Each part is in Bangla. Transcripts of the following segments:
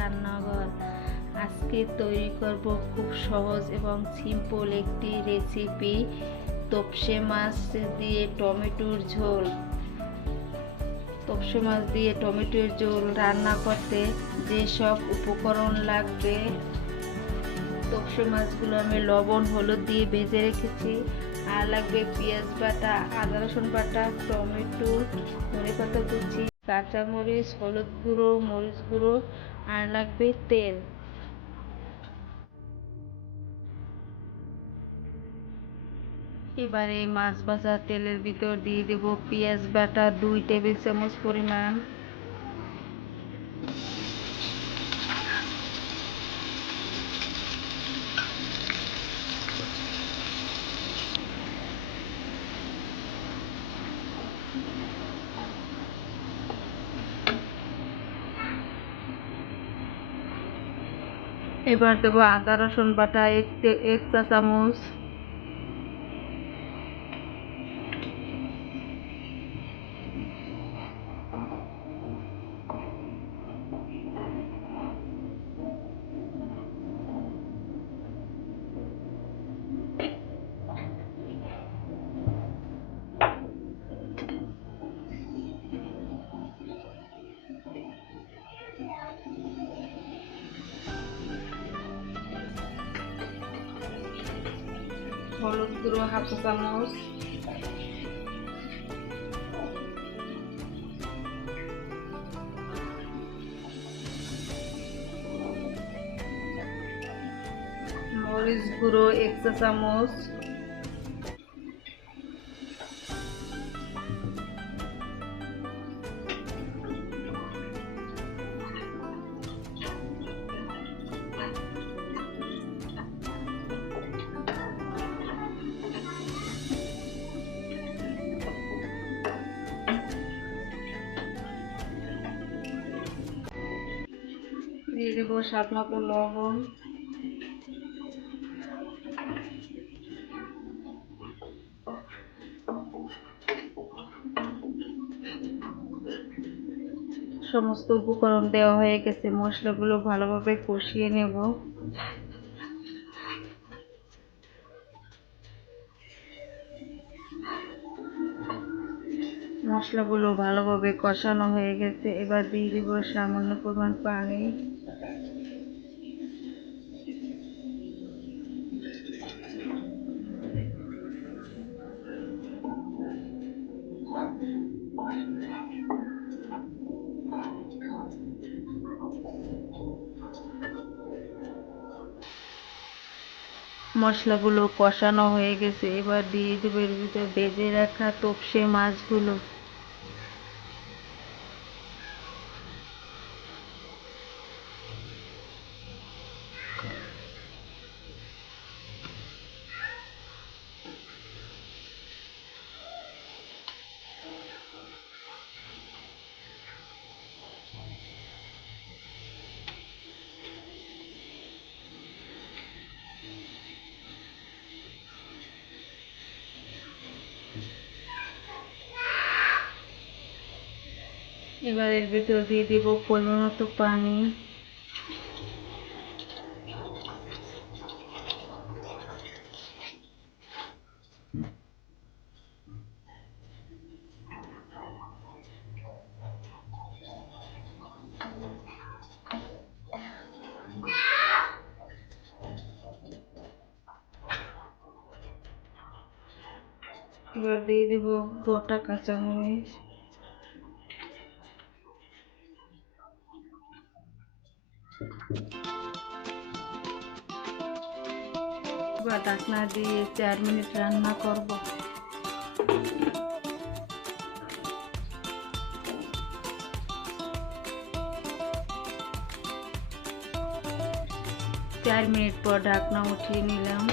রান্নাঘর। আজকে তৈরি করব খুব সহজ এবং সিম্পল একটি রেসিপি, তোপসে মাছ দিয়ে টমেটোর ঝোল। তোপসে মাছ দিয়ে টমেটোর ঝোল রান্না করতে যেসব উপকরণ লাগবে, তোপসে মাছগুলো আমি লবণ হলুদ দিয়ে ভেজে রেখেছি। আর লাগবে পেঁয়াজ বাটা, আদা রসুন বাটা, টমেটো, ধনেপাতা কুচি, কাঁচামরিচ, হলুদ গুঁড়ো, মরিচ গুঁড়ো, আর লাগবে তেল। এবারে মাছ ভাজা তেলের ভিতর দিয়ে দেব পেঁয়াজ বাটা 2 টেবিল চামচ পরিমাণ। এবার দেবো আদা রসুন বাটা 1 চা চামচ। হলুদ গুঁড়ো 1/2 চা চামচ। মরিচ গুঁড়ো 1 চা চামচ। দিয়ে দেবো স্বাদ মতো লবণ। সমস্ত উপকরণ দেওয়া হয়ে গেছে, মশলাগুলো ভালোভাবে কষিয়ে নেব। মশলাগুলো ভালোভাবে কষানো হয়ে গেছে, এবার দিয়ে দেব সামান্য পরিমাণ পানি। মশলাগুলো কষানো হয়ে গেছে, এবার দিয়ে দেবো এর ভিতরে ভেজে রাখা তোপসে মাছগুলো। এবার এর ভিতরে দিয়ে দেব পরিমাণ মতো পানি। এবার দিয়ে দেব গোটা কাঁচামরিচ। এবার ঢাকনা দিয়ে 4 মিনিট রান্না করব। চার মিনিট পর ঢাকনা উঠিয়ে নিলাম।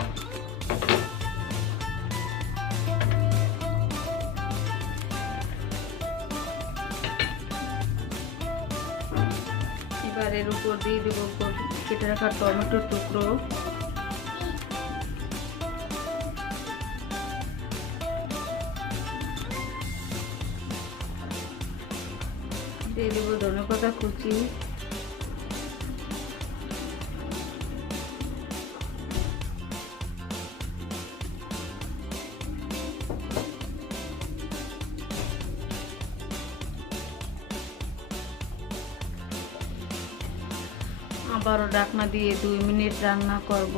এবার এর উপর দিয়ে দেবো কেটে রাখা টমেটোর টুকরো। দিয়ে দেবো ধনেপাতা কুচি। আবারও ঢাকনা দিয়ে 2 মিনিট রান্না করব।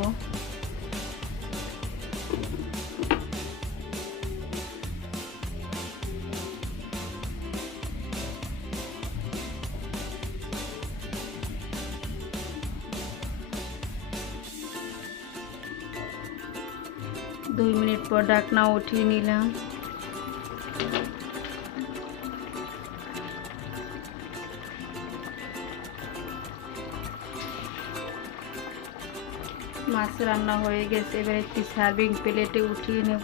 দুই মিনিট পর ঢাকনা উঠিয়ে নিলাম। মাছ রান্না হয়ে গেছে, এবার একটি সার্ভিং প্লেটে উঠিয়ে নেব।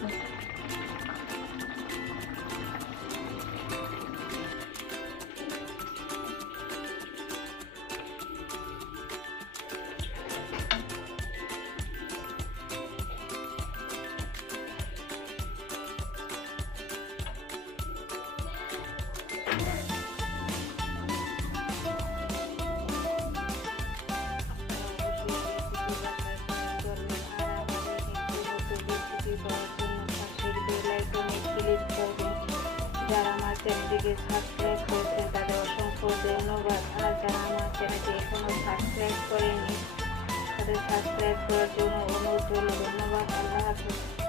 যারা আমার চ্যানেলটিকে সাবস্ক্রাইব করেছে তাদের অসংখ্য ধন্যবাদ। আর যারা আমার চ্যানেলটি এখনো সাবস্ক্রাইব করেনি তাদের সাবস্ক্রাইব করার জন্য অনুরোধ রইল। ধন্যবাদ। আল্লাহ হাফেজ।